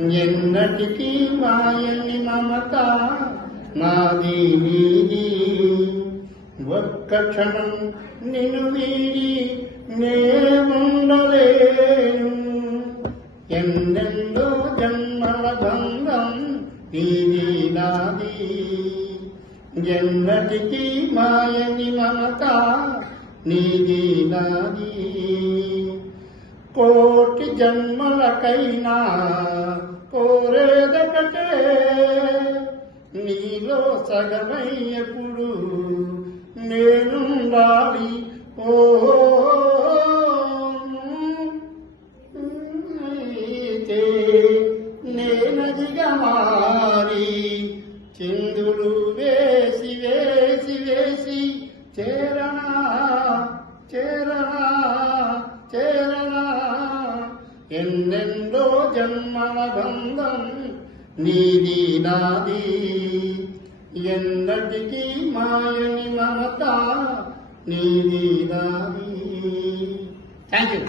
ఎన్నటికీ మాయని మమత నాది నీది. ఒక్క క్షణం నిన్ను వీడి నే ఉండలేను. ఎన్నెన్నో జన్మల బంధం ఇది నాది. ఎన్నటికీ మాయని మమత నీది నాది. కోటి జన్మలకైనా కోరేదొకటే, నీలో సగమయ్యప్పుడు నేనుండాలి. ఓ నేనదిగా మారి చిందులు వేసి వేసి వేసి చేరనా చేరనా చేరనా. ఎన్నెందో జన్మల బంధం నీది నాది. ఎన్నటికీ మాయని మమత నీది నాది. Thank you.